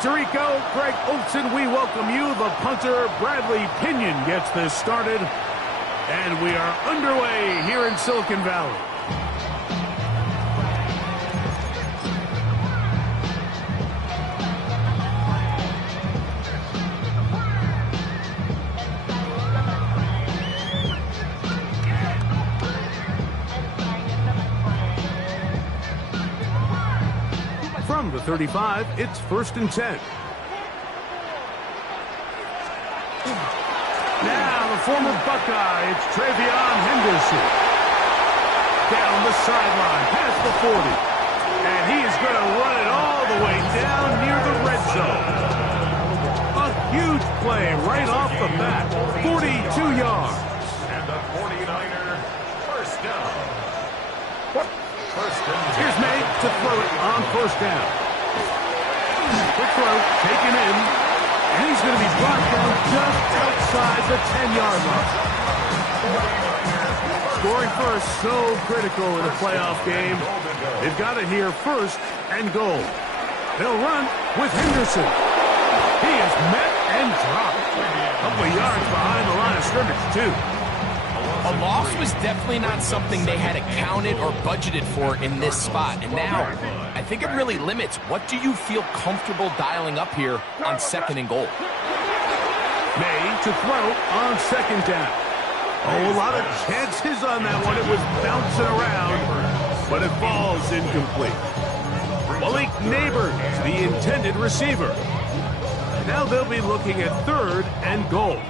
Tirico, Greg Olson, we welcome you. The punter, Bradley Pinion, gets this started. And we are underway here in Silicon Valley. From the 35, it's 1st and 10. Now the former Buckeye, it's Travion Henderson. Down the sideline, past the 40. And he is going to run it all the way down near the red zone. A huge play right off the bat, 42 yards. And the 49er, first down. Here's May to throw it on 1st down. Quick throw, taken in, and he's going to be brought down just outside the 10-yard line. Scoring first, so critical in a playoff game. They've got it here, 1st and goal. They'll run with Henderson. He is met and dropped. A couple of yards behind the line of scrimmage, too. A loss was definitely not something they had accounted or budgeted for in this spot. And now, I think it really limits. What do you feel comfortable dialing up here on 2nd and goal? May to throw on 2nd down. Oh, a lot of chances on that one. It was bouncing around, but it falls incomplete. Malik Neighbors, the intended receiver. Now they'll be looking at 3rd and goal.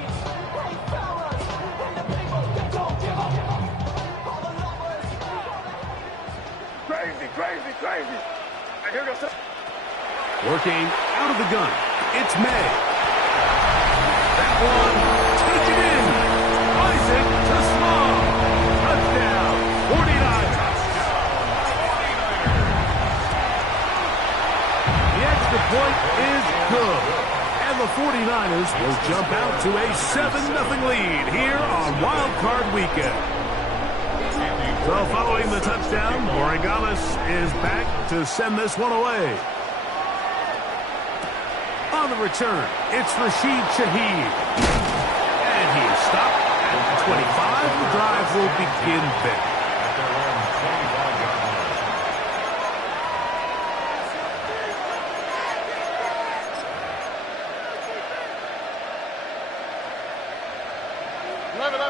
Crazy. Working out of the gun, it's May. That one, taken in. Isaac to Small. Touchdown, 49ers. The extra point is good. And the 49ers will jump out to a 7-0 lead here on Wild Card Weekend. So following the touchdown, Borregales is back to send this one away. On the return, it's Rashid Shaheed. And he is stopped at the 25. The drive will begin there. At their own 25-yard line. 11.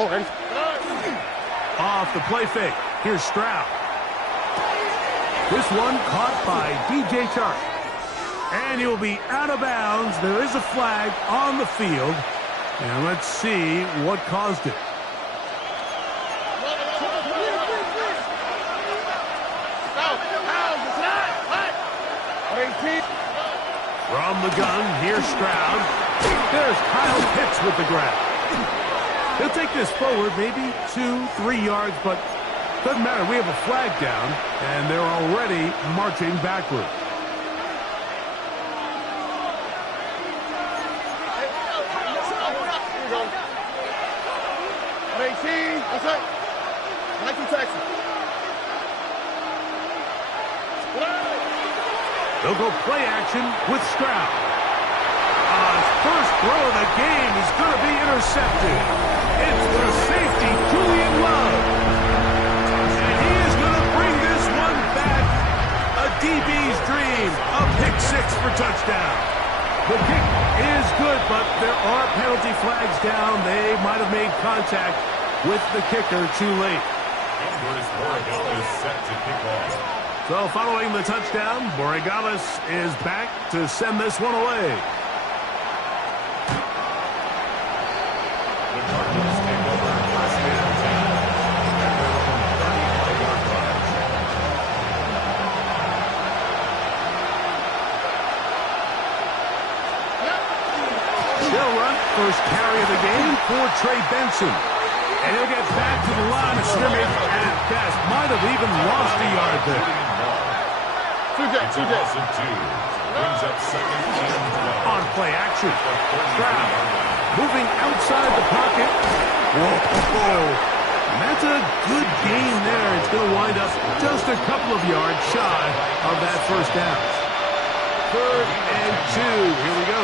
Oh, ready? Off the play fake. Here's Stroud. This one caught by DJ Chark. And he'll be out of bounds. There is a flag on the field. And let's see what caused it. From the gun, here's Stroud. There's Kyle Pitts with the grab. He'll take this forward, maybe 2-3 yards, but doesn't matter. We have a flag down, and they're already marching backward. That's right. Nike Texas. They'll go play action with Stroud. His first throw of the game is going to be intercepted. It's the safety, Julian Love. And he is going to bring this one back. A DB's dream. A pick 6 for touchdown. The kick is good, but there are penalty flags down. They might have made contact with the kicker too late. Borregales set to kick off. So following the touchdown, Borregales is back to send this one away. The Cardinals take over 1st and 10 at their own 35-yard line. They'll run first carry of the game for Trey Benson. And he'll get back to the line of scrimmage and at best might have even lost a yard there. It's a loss of 2. Brings up 2nd and 12. On play action. Stroud moving outside the pocket. Whoa. And that's a good gain there. It's going to wind up just a couple of yards shy of that first down. 3rd and 2. Here we go.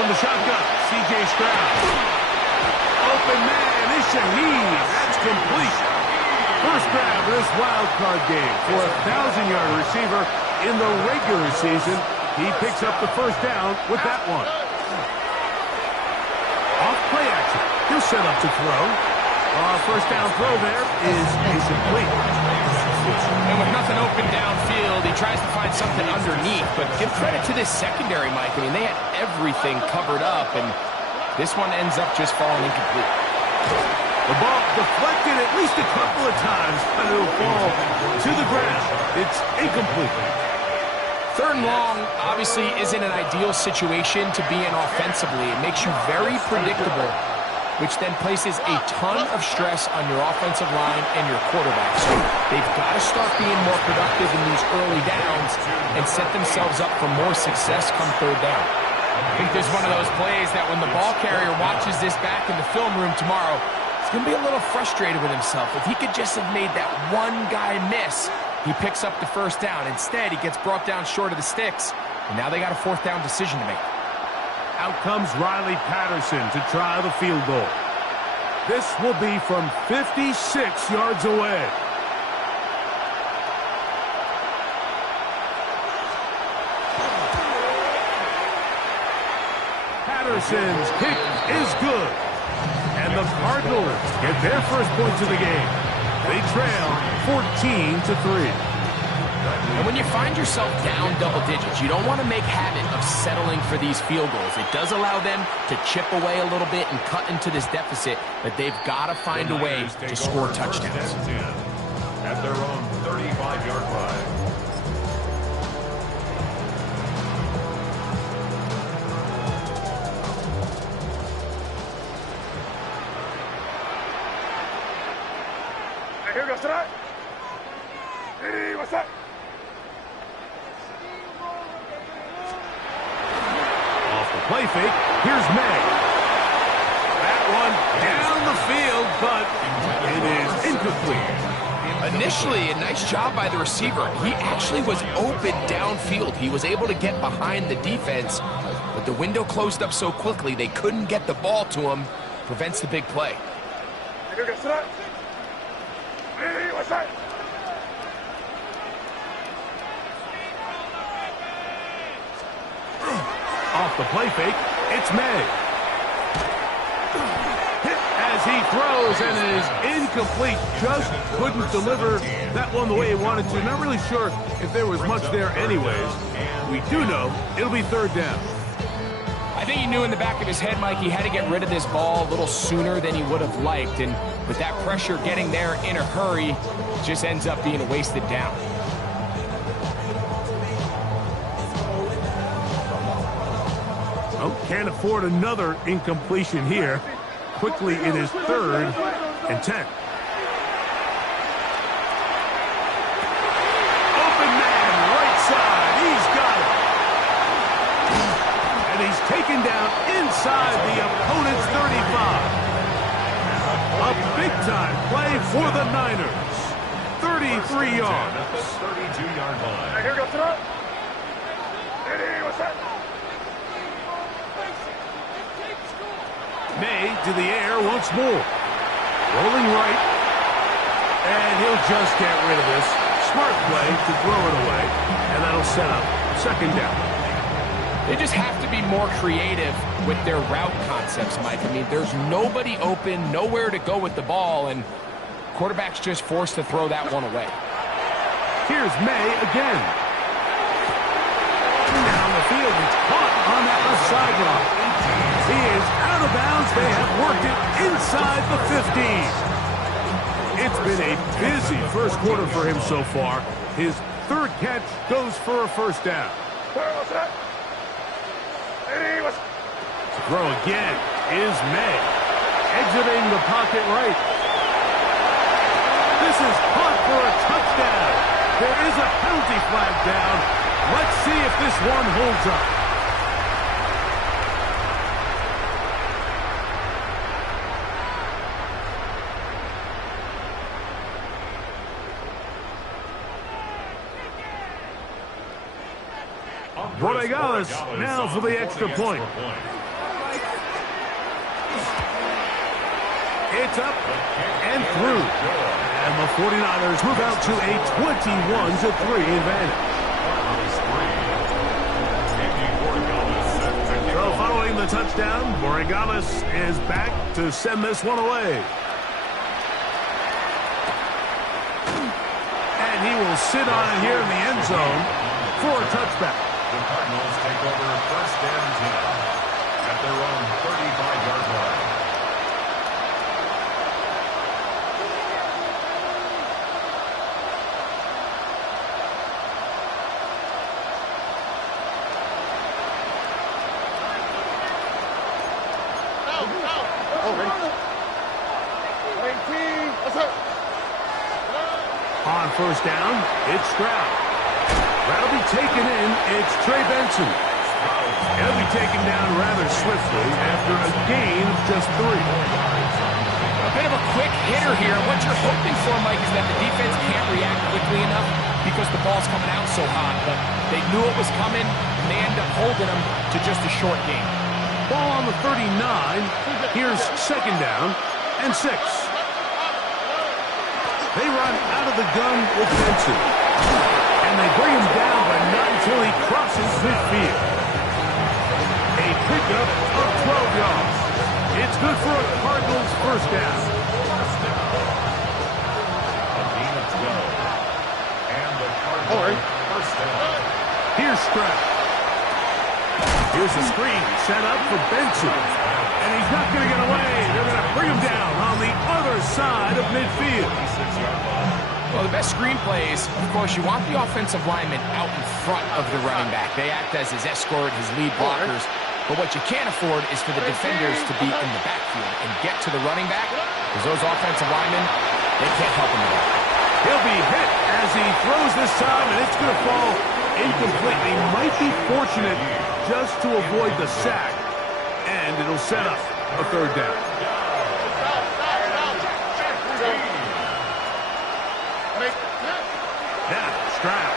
From the shotgun, C.J. Stroud. Open man is Shaheed. That's complete. First grab of this wild card game for a 1,000-yard receiver in the regular season. He picks up the first down with that one. Off play action. He'll set up to throw. First down throw there is incomplete. And with nothing open downfield, he tries to find something underneath. But give credit to this secondary, Mike. I mean, they had everything covered up, and this one ends up just falling incomplete. The ball deflected at least a couple of times, but it'll fall to the ground. It's incomplete. 3rd and long obviously isn't an ideal situation to be in offensively. It makes you very predictable, which then places a ton of stress on your offensive line and your quarterback. So they've got to start being more productive in these early downs and set themselves up for more success come 3rd down. I think there's one of those plays that when the ball carrier watches this back in the film room tomorrow, he's going to be a little frustrated with himself. If he could just have made that one guy miss, he picks up the first down. Instead, he gets brought down short of the sticks, and now they got a 4th down decision to make. Out comes Riley Patterson to try the field goal. This will be from 56 yards away. Patterson's kick is good. And the Cardinals get their first points of the game. They trail 14-3. And when you find yourself down double digits, you don't want to make habit of settling for these field goals. It does allow them to chip away a little bit and cut into this deficit, but they've got to find a way to score touchdowns. At their own 35-yard line. Here goes tonight. Hey, what's up? Off the play fake, here's May. That one down the field, but it is incomplete. Initially, a nice job by the receiver. He actually was open downfield. He was able to get behind the defense, but the window closed up so quickly they couldn't get the ball to him. Prevents the big play. Here goes tonight. Hey, what's that? Off the play fake, it's May. Hit as he throws, and it is incomplete. Just couldn't deliver that one the way he wanted to. Not really sure if there was much there anyways. We do know it'll be 3rd down. I think he knew in the back of his head, Mike, he had to get rid of this ball a little sooner than he would have liked. And with that pressure getting there in a hurry, it just ends up being a wasted down. Oh, can't afford another incompletion here. Quickly, it is 3rd and 10. Open man, right side. He's got it. And he's taken down inside the opponent's 35. A big-time play for the Niners. 33 yards. At the 32-yard line. Here goes tonight. Hey, what's that? May to the air once more. Rolling right. And he'll just get rid of this. Smart play to throw it away. And that'll set up 2nd down. They just have to be more creative with their route concepts, Mike. I mean, there's nobody open, nowhere to go with the ball, and quarterback's just forced to throw that one away. Here's May again. Down the field, it's caught on that left sideline. He is out of bounds. They have worked it inside the 15. It's been a busy first quarter for him so far. His 3rd catch goes for a first down. To throw again is May. Exiting the pocket right. This is caught for a touchdown. There is a penalty flag down. Let's see if this one holds up. Borregales now for the extra point. It's up and through. And the 49ers move out to a 21-3 advantage. So following the touchdown, Borregales is back to send this one away. And he will sit on it here in the end zone for a touchback. The Cardinals take over first and 10 at their own 35-yard line. On first down, it's Stroud. That'll be taken in. It's Trey Benson. He'll be taken down rather swiftly after a gain of just 3. A bit of a quick hitter here. What you're hoping for, Mike, is that the defense can't react quickly enough because the ball's coming out so hot. But they knew it was coming, and they end up holding them to just a short gain. Ball on the 39. Here's second down and 6. They run out of the gun with Benson. And they bring him down, but not until he crosses midfield. A pickup of 12 yards. It's good for a Cardinals first down. A gain of 12. And the Cardinals first down. Here's Stroud. Here's a screen set up for Benson. And he's not going to get away. They're going to bring him down on the other side of midfield. Well, the best screenplays, of course, you want the offensive lineman out in front of the running back. They act as his escort, his lead blockers. But what you can't afford is for the defenders to be in the backfield and get to the running back, because those offensive linemen, they can't help him at all. He'll be hit as he throws this time, and it's going to fall incomplete. He might be fortunate just to avoid the sack, and it'll set up a third down. Now, Stroud.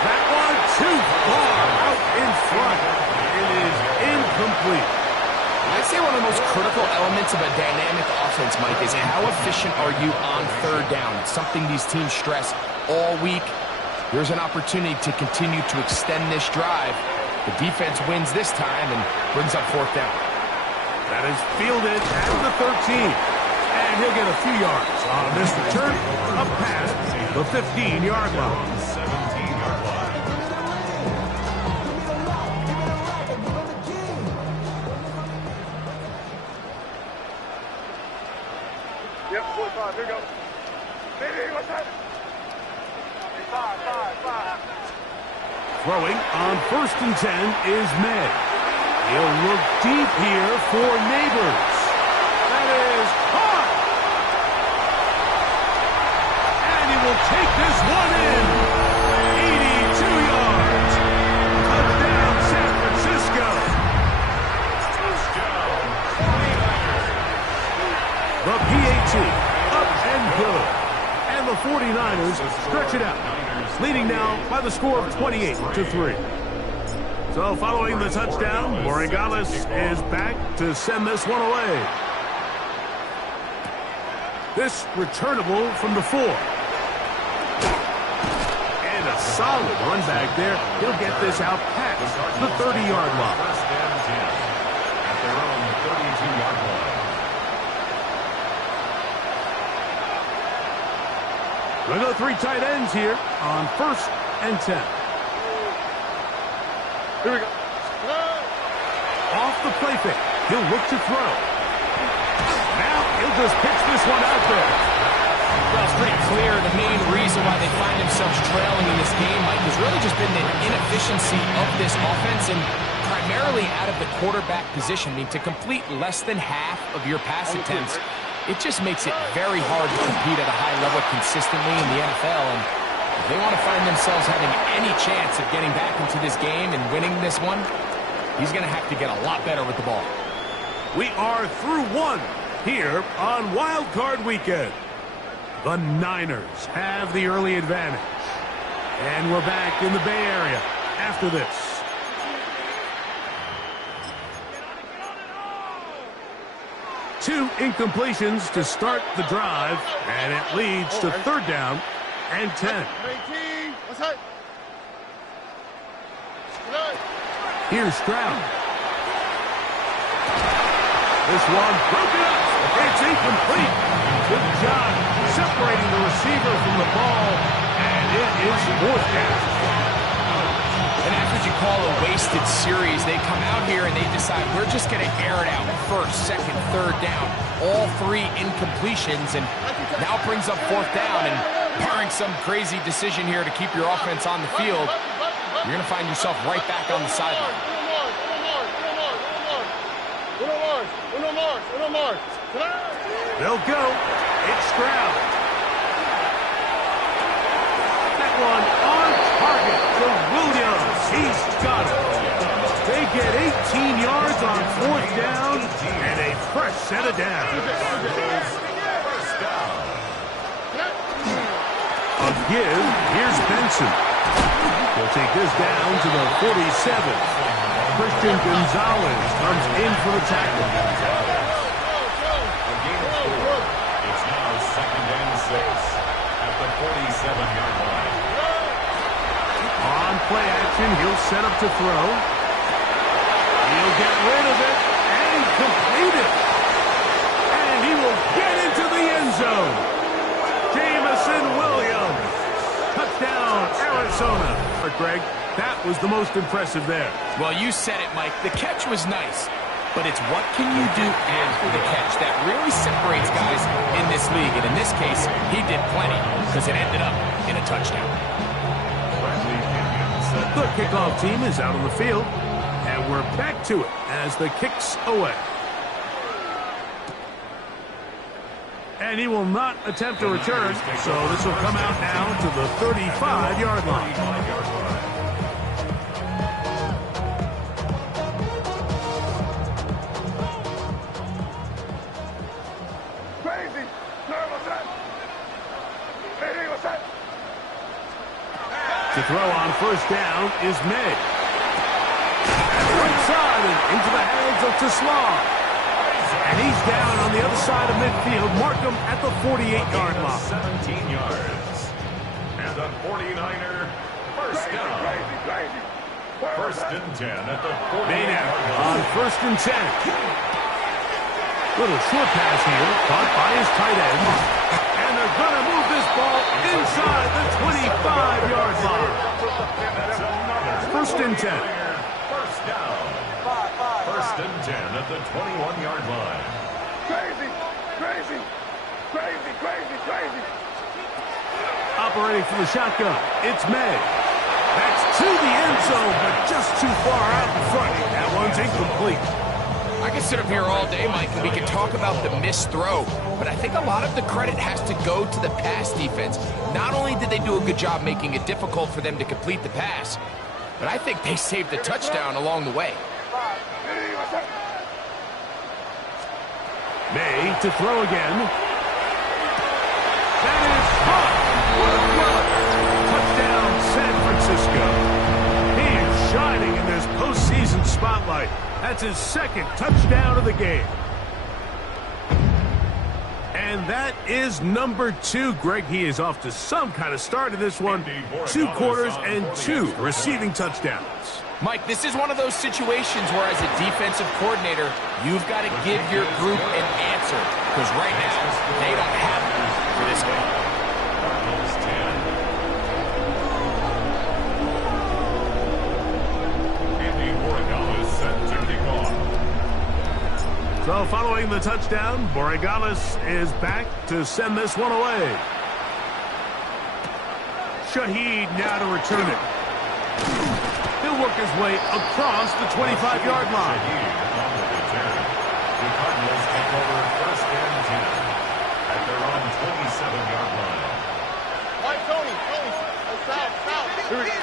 That one too far out in front. It is incomplete. I'd say one of the most critical elements of a dynamic offense, Mike, is how efficient are you on third down? It's something these teams stress all week. Here's an opportunity to continue to extend this drive. The defense wins this time and brings up fourth down. That is fielded at the 13. And he'll get a few yards on this return. Up past the 15-yard line. 17-yard line. Yep, 45. Here we go. Hey, what's that? 5. Throwing on first and 10 is May. He'll look deep here for Neighbors. That is caught. And he will take this one in. 82 yards. Touchdown, San Francisco. The PAT up and good. And the 49ers stretch it out, leading now by the score of 28-3. So following the touchdown, Borregales is back to send this one away. This returnable from the 4. And a solid run back there. He'll get this out past the 30-yard line. First and 10 at their own 32-yard line. We'll go 3 tight ends here on first and 10. Here we go. Off the play fake. He'll look to throw. Now he'll just pitch this one out there. Well, it's pretty clear the main reason why they find themselves trailing in this game, Mike, has really just been the inefficiency of this offense and primarily out of the quarterback position. I mean, to complete less than half of your pass attempts, it just makes it very hard to compete at a high level consistently in the NFL. And if they want to find themselves having any chance of getting back into this game and winning this one, he's going to have to get a lot better with the ball. We are through one here on Wild Card Weekend. The Niners have the early advantage. And we're back in the Bay Area after this. Two incompletions to start the drive, and it leads to third down and 10. Here's Stroud. This one broken up. It's incomplete. Good job separating the receiver from the ball, and it is fourth down. And that's what you call a wasted series. They come out here and they decide we're just going to air it out. First, second, third down. All three incompletions, and now brings up fourth down. And barring some crazy decision here to keep your offense on the field, you're going to find yourself right back on the sideline. They'll go. It's Stroud. That one on target to Williams. He's got it. They get 18 yards on fourth down and a fresh set of downs. A give. Here's Benson. He'll take this down to the 47. Christian Gonzalez comes in for the tackle. It's now second and 6 at the 47-yard line. On play action, he'll set up to throw. He'll get rid of it and complete it. And he will get into the end zone. Jamison Williams. Touchdown, Arizona. Greg, that was the most impressive there. Well, you said it, Mike. The catch was nice, but it's what can you do after the catch that really separates guys in this league. And in this case, he did plenty because it ended up in a touchdown. The kickoff team is out on the field, and we're back to it as the kick's away. And he will not attempt a return, so this will come out now to the 35-yard line. Crazy. What's that? Hey, what's that? To throw on first down is May. At the right side and into the hands of Tesla. And he's down on the other side of midfield. Mark him at the 48-yard line. 17 yards. And the 49er first down. First and 10 at the 48-yard line. On first and 10. Little short pass here, caught by his tight end. And they're going to move this ball inside the 25-yard line. First and 10. First down. First and 10 at the 21-yard line. Crazy. Operating from the shotgun, it's May. That's to the end zone, but just too far out in front. That one's incomplete. I can sit up here all day, Mike, and we can talk about the missed throw, but I think a lot of the credit has to go to the pass defense. Not only did they do a good job making it difficult for them to complete the pass, but I think they saved the touchdown along the way. May to throw again. That is caught. What a run. Touchdown, San Francisco. He is shining in this postseason spotlight. That's his second touchdown of the game. And that is number 2. Greg, he is off to some kind of start in this one. 2 quarters and 2 receiving touchdowns. Mike, this is one of those situations where as a defensive coordinator, you've got to give your group an answer. Because right now, they don't have it for this game. Cardinals 10. Andy Borregales set to kick off. So following the touchdown, Borregales is back to send this one away. Shaheed now to return it. He'll work his way across the 25-yard line. The Cardinals take over first and 10 at their own 27-yard line. All right, Tony. South. Here we go.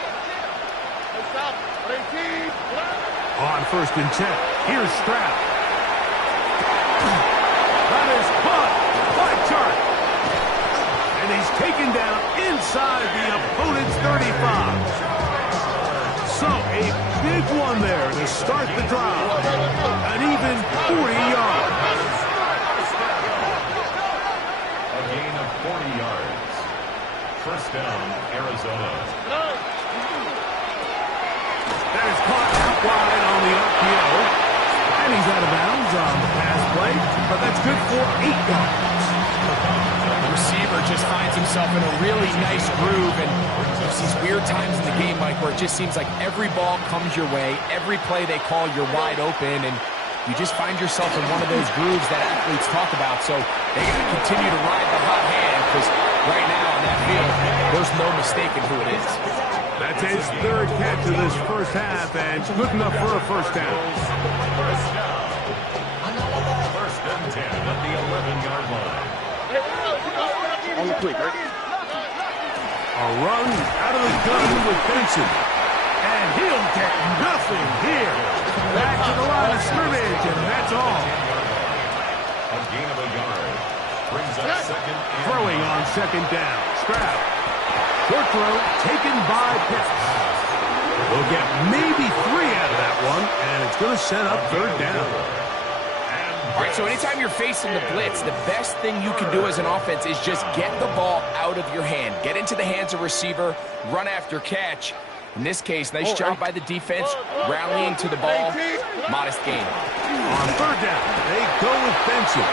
South. 18. On first and 10, here's Stroud. That is caught by Chart. And And he's taken down inside the opponent's 35. So a big one there to start the drive. An even 40 yards. A gain of 40 yards. First down, Arizona. That is caught out wide on the RPO. And he's out of bounds on the pass play, but that's good for 8 yards. The receiver just finds himself in a really nice groove, and there's these weird times in the game, Mike, where it just seems like every ball comes your way, every play they call, you're wide open, and you just find yourself in one of those grooves that athletes talk about. So they got to continue to ride the hot hand, because right now on that field, there's no mistaking who it is. That's his third catch of this first half, and it's good enough for a first down. First down. First and 10 at the 11-yard line. On the plate, right? A run out of the gun with Benson. And he'll get nothing here. Back to the line of scrimmage, and that's all. A gain of a yard. Brings up second and Throwing on second down. Stroud. Short throw taken by Pitts. We'll get maybe 3 out of that one, and it's going to set up third down. All right, so anytime you're facing the blitz, the best thing you can do as an offense is just get the ball out of your hand. Get into the hands of receiver, run after catch. In this case, nice job by the defense, rallying to the ball. Modest gain. On third down, they go with Benson.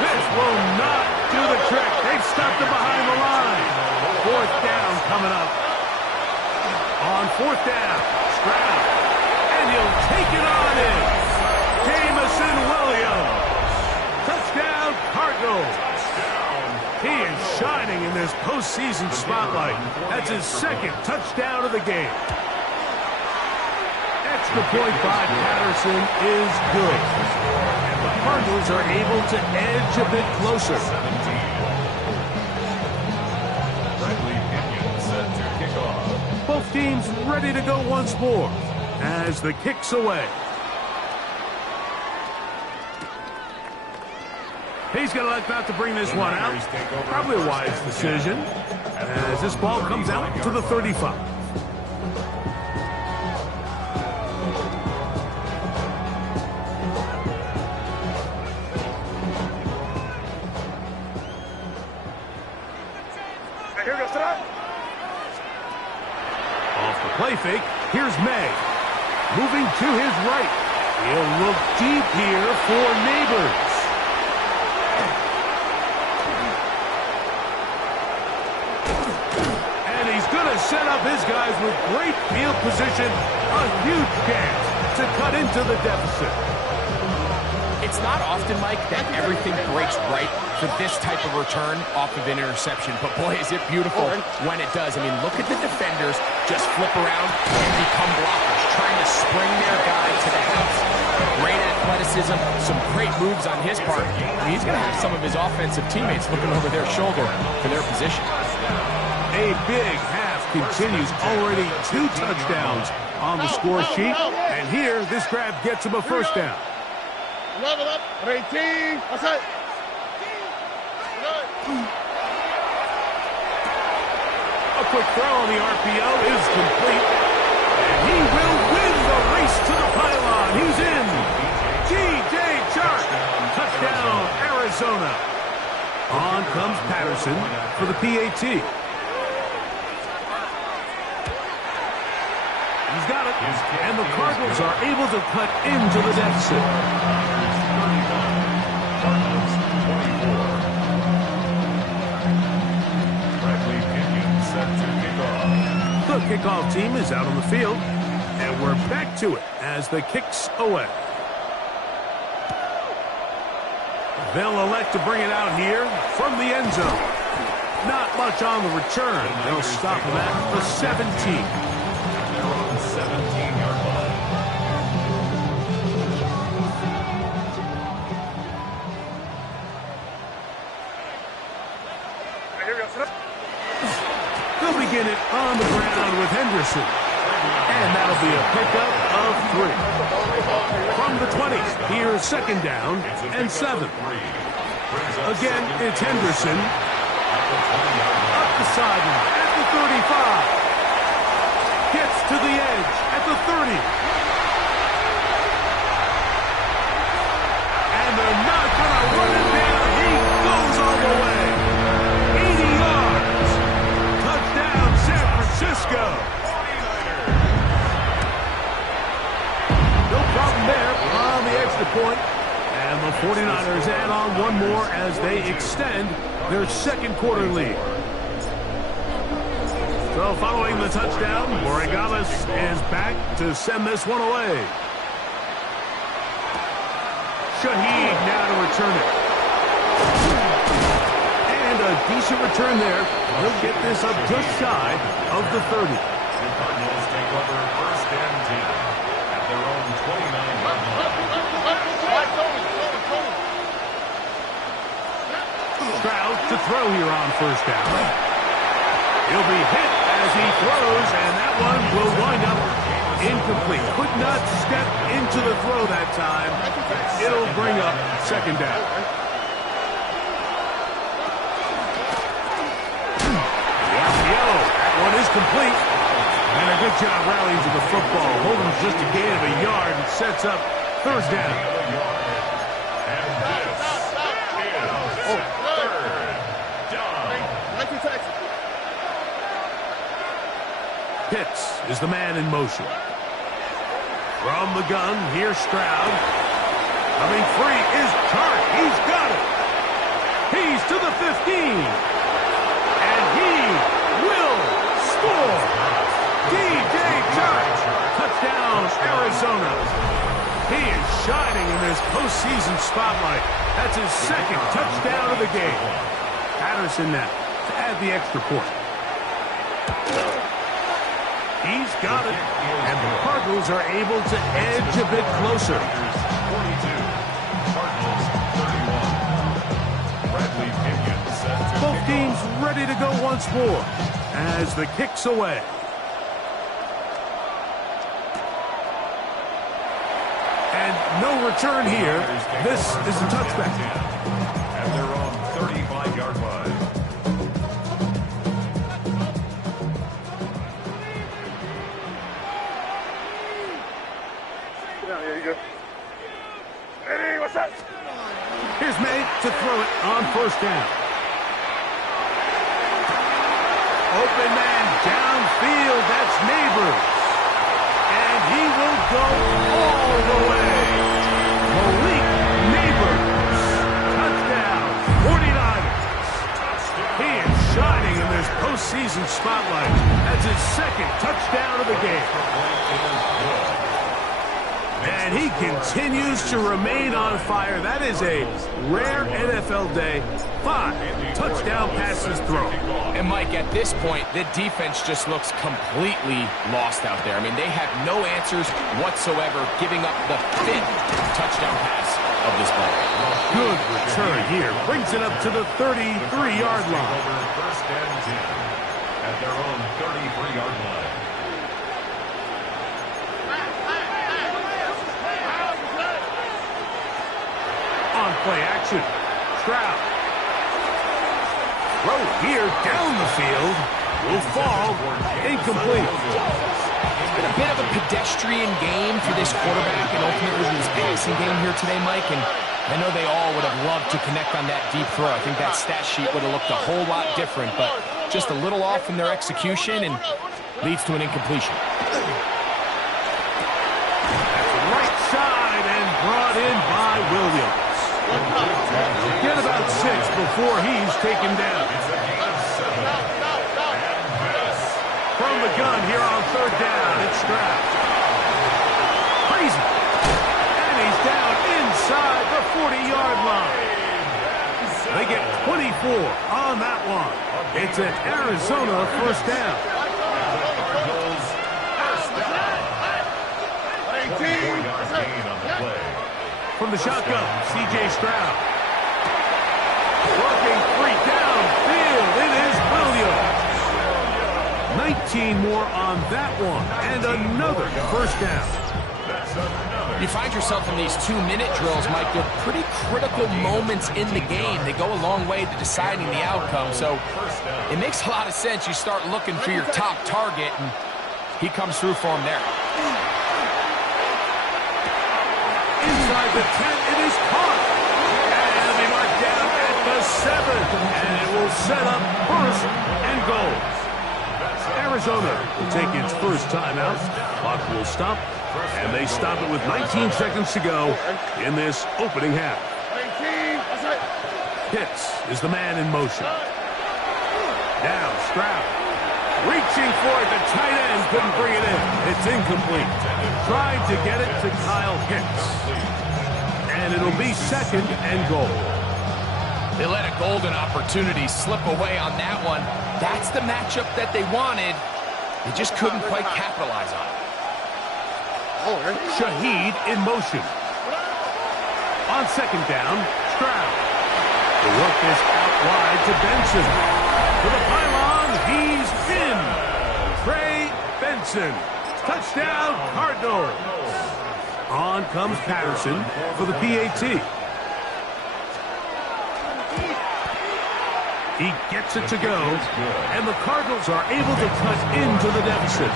This will not do the trick. They've stopped him behind the line. Fourth down coming up. On fourth down, Stroud. And he'll take it on in. Jamison Williams. Touchdown, Cardinals. He is shining in this postseason spotlight. That's his second touchdown of the game. Extra point by Patterson is good. And the Cardinals are able to edge a bit closer. set to kick off. Both teams ready to go once more as the kick's away. He's going to elect not to bring this one out. Probably a wise decision as this ball comes out to the 35. Off the play fake, here's May. Moving to his right. He'll look deep here for Neighbors. Set up his guys with great field position, a huge chance to cut into the deficit. It's not often, Mike, that everything breaks right for this type of return off of an interception, but boy, is it beautiful when it does. I mean, look at the defenders just flip around and become blockers, trying to spring their guy to the house. Great athleticism, some great moves on his part. I mean, he's going to have some of his offensive teammates looking over their shoulder for their position. A big half continues. Already 2 touchdowns on the score sheet. And here, this grab gets him a first down. Level up. 18. Outside. A quick throw on the RPO is complete. And he will win the race to the pylon. He's in. G.J. Chark. Touchdown, Arizona. On comes Patterson for the PAT. He's got it, and the Cardinals are able to cut into the deficit. The kickoff team is out on the field, and we're back to it as the kick's away. They'll elect to bring it out here from the end zone. Not much on the return. They'll stop him at the 17. 17-yard line. They'll begin it on the ground with Henderson. And that'll be a pickup of 3. From the 20, here's second down and 7. Again, it's Henderson. Up the sideline at the 35. Gets to the edge at the 30. And they're not going to run him down. He goes all the way. 80 yards. Touchdown, San Francisco. No problem there on the extra point. And the 49ers add on one more as they extend their second quarter lead. So following the touchdown, Borregales is back to send this one away. Shaheed now to return it. And a decent return there. He'll get this up just shy of the 30. The Cardinals take over first and 10 at their own 29-yard line. Stroud to throw here on first down. He'll be hit as he throws, and that one will wind up incomplete. Could not step into the throw that time. It'll bring up second down. That one is complete. And a good job rallying to the football. Holding just a gain of a yard and sets up third down. Pitts is the man in motion. From the gun, here's Stroud. Coming free is Chark. He's got it. He's to the 15. And he will score. DJ Chark. Touchdown, Arizona. He is shining in this postseason spotlight. That's his second touchdown of the game. Patterson now to add the extra point. He's got it, and the Cardinals are able to edge a bit closer. 42, Cardinals 31. Bradley Pinion set to Both teams ready to go once more as the kick's away. And no return here. This is a touchback. At their own 35-yard line. There you go. Hey, what's up? Here's May to throw it on first down. Open man downfield. That's Neighbors. And he will go all the way. Malik Neighbors. Touchdown. 49ers. He is shining in this postseason spotlight. That's his second touchdown of the game. And he continues to remain on fire. That is a rare NFL day. 5 touchdown passes thrown. And, Mike, at this point, the defense just looks completely lost out there. I mean, they have no answers whatsoever, giving up the 5th touchdown pass of this ball. Good return here. Brings it up to the 33-yard line. First and 10 at their own 33-yard line. On play action. Stroud. Throw here down the field. Will fall. Incomplete. It's been a bit of a pedestrian game for this quarterback and ultimately his passing game here today, Mike. And I know they all would have loved to connect on that deep throw. I think that stat sheet would have looked a whole lot different, but just a little off in their execution and leads to an incompletion. Right side and brought in by Williams. Get about 6 before he's taken down. From the gun here on third down, it's Stroud. Crazy. And he's down inside the 40-yard line. They get 24 on that one. It's an Arizona first down. From the shotgun, C.J. Stroud. Working free downfield. It is Williams. 19 more on that one. And another first down. That's another You find yourself in these 2-minute drills, Mike. They're pretty critical moments in the game. They go a long way to deciding the outcome. So it makes a lot of sense. You start looking for your top target, and he comes through for him there. Inside the 10, it is caught. And they mark down at the 7. And it will set up first and goal. Arizona will take its first timeout. Clock will stop. And they stop it with 19 seconds to go in this opening half. Pitts is the man in motion. Now Stroud. Reaching for it, the tight end couldn't bring it in. It's incomplete. Tried to get it to Kyle Hicks. And it'll be second and goal. They let a golden opportunity slip away on that one. That's the matchup that they wanted. They just couldn't quite capitalize on it. Shaheed in motion. On second down, Stroud. The work is out wide to Benson. To the pylon, he's in. Trey Benson. Touchdown, Cardinals. On comes Patterson for the PAT. He gets it to go, and the Cardinals are able to cut into the deficit.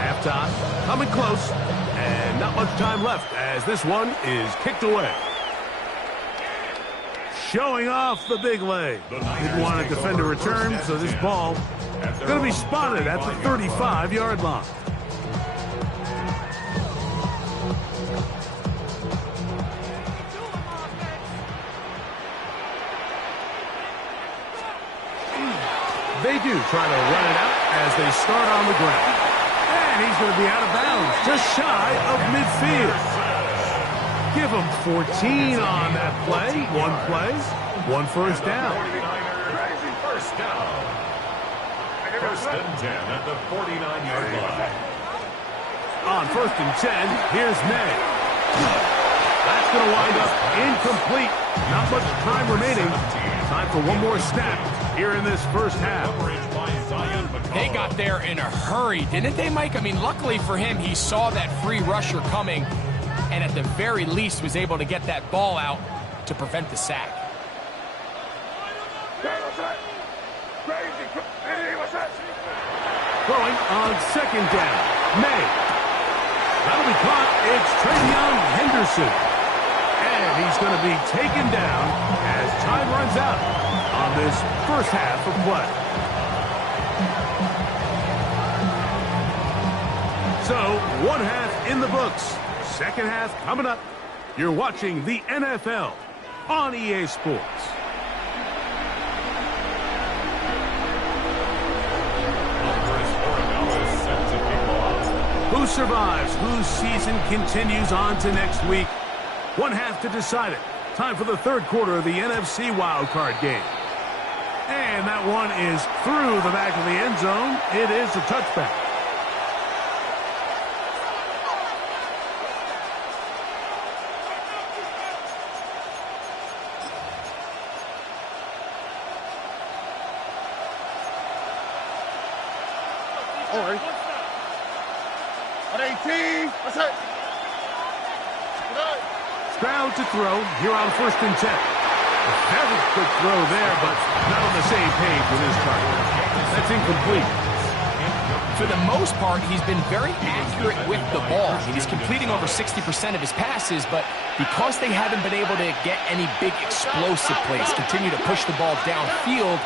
Halftime, coming close, and not much time left as this one is kicked away. Showing off the big leg. Didn't want to defend a return, so this ball going to be spotted at the 35-yard line. They do try to run it out as they start on the ground. And he's going to be out of bounds, just shy of midfield. Give him 14 on that play. One first down. First down. First and 10 at the 49-yard line. On first and 10, here's May. That's going to wind up incomplete. Not much time remaining. Time for one more snap here in this first half. They got there in a hurry, didn't they, Mike? I mean, luckily for him, he saw that free rusher coming, and at the very least was able to get that ball out to prevent the sack. Throwing on second down. May. That'll be caught. It's Travion Henderson. And he's going to be taken down as time runs out on this first half of play. So, one half in the books. Second half coming up. You're watching the NFL on EA Sports. Who survives? Whose season continues on to next week? One half to decide it. Time for the third quarter of the NFC wildcard game. And that one is through the back of the end zone. It is a touchback. All right. 118. What's that? Stroud to throw here on first and 10. A very quick throw there, but not on the same page with his target. That's incomplete. For the most part, he's been very accurate with the ball. He's completing over 60% of his passes, but because they haven't been able to get any big explosive plays, continue to push the ball downfield,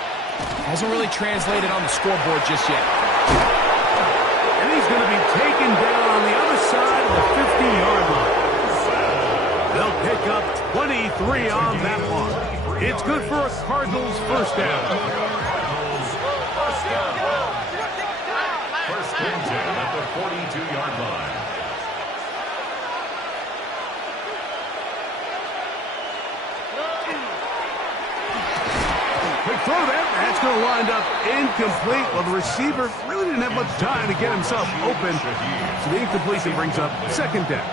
hasn't really translated on the scoreboard just yet. And he's going to be taken down on the other side of the 50-yard line. They'll pick up 23 on that one. It's good for a Cardinals first down. First and 10 at the 42-yard line. Quick throw there. That's going to wind up incomplete. Well, the receiver really didn't have much time to get himself open. So the incompletion brings up second down.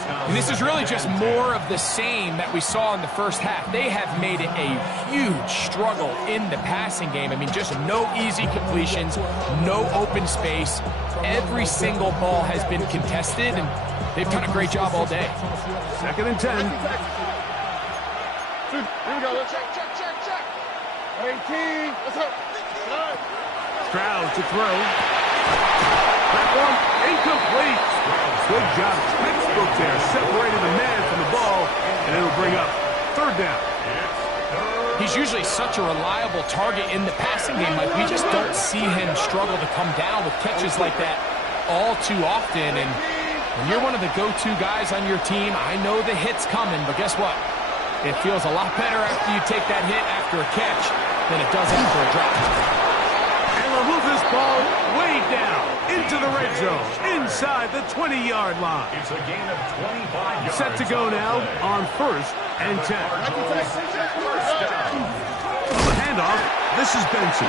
And this is really just more of the same that we saw in the first half. They have made it a huge struggle in the passing game. I mean, just no easy completions, no open space. Every single ball has been contested, and they've done a great job all day. 2nd and 10. Here we go. Let's check. 18. Let's go. Stroud to throw. That one incomplete. Good job. Textbook there. Separating the man from the ball, and it'll bring up 3rd down. He's usually such a reliable target in the passing game. Like, we just don't see him struggle to come down with catches like that all too often. And when you're one of the go-to guys on your team, I know the hit's coming, but guess what? It feels a lot better after you take that hit after a catch than it does after a drop. And they'll move this ball way down into the red zone, inside the 20-yard line. It's a gain of 25 yards. Set to go now on 1st and 10. First down. On the handoff, this is Benson.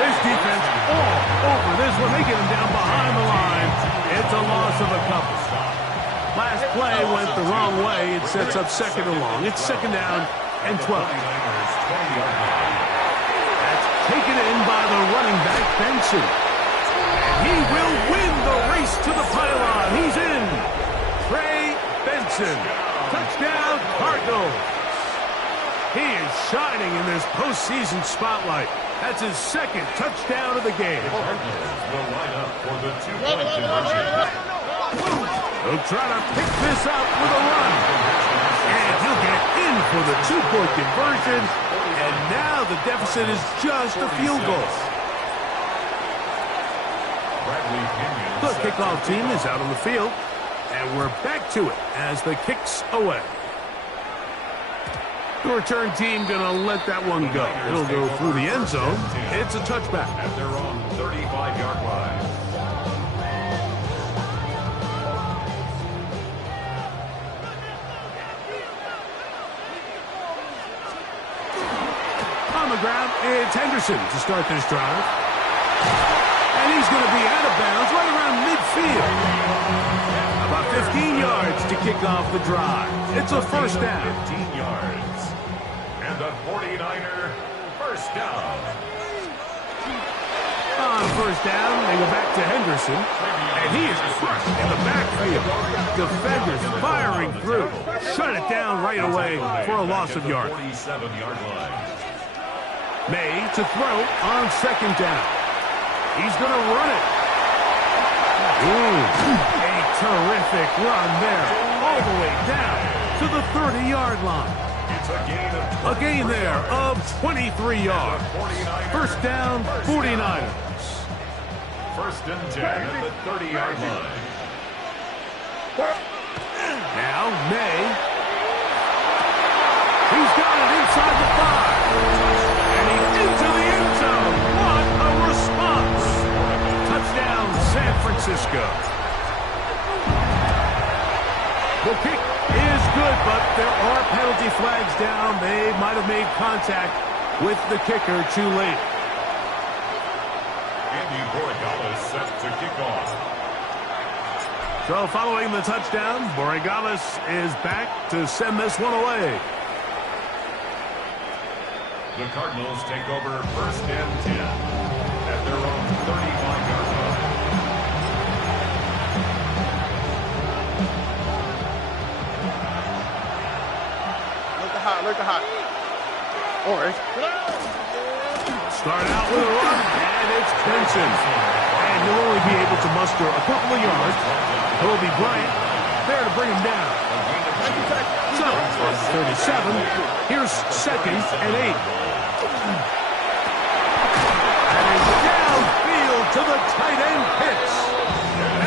His defense all over this one. They get him down behind the line. It's a loss of a couple. Last play went the wrong way. It sets up 2nd and long. It's 2nd down and 12. That's taken in by the running back, Benson. And he will win the race to the pylon. He's in. Trey Benson. Touchdown, Cardinals. He is shining in this postseason spotlight. That's his 2nd touchdown of the game. Cardinals will line up for the 2-point conversion. He'll try to pick this up with a run. And he'll get in for the 2-point conversion. And now the deficit is just a field goal. The kickoff team is out on the field. And we're back to it as the kick's away. The return team going to let that one go. It'll go through the end zone. It's a touchback. At their own 35-yard line. On the ground, it's Henderson to start this drive. And he's going to be out of bounds right around midfield. About 15 yards to kick off the drive. It's a 1st down. 15 yards. And the 49er first down. On 1st down, they go back to Henderson. And he is crushed in the backfield. Defenders firing through. Shut it down right away for a loss of yards. 47-yard line. May to throw on 2nd down. He's going to run it. Ooh, a terrific run there. All the way down to the 30-yard line. It's a gain there of 23 yards. 1st down, 49ers. 1st and 10 at the 30-yard line. Now, May. He's got it inside the 5. And he's into the end zone. What a response. Touchdown, San Francisco. The kick is good, but there are penalty flags down. They might have made contact with the kicker too late. Andy Borregales set to kick off. So following the touchdown, Borregales is back to send this one away. The Cardinals take over 1st and 10 at their own 35-yard line. Look at hot. Orange. Start out with a run, and it's Benson. And he'll only be able to muster a couple of yards. Kobe Bryant there to bring him down. So, on 37, here's 2nd and 8. And it's downfield to the tight end Pitts.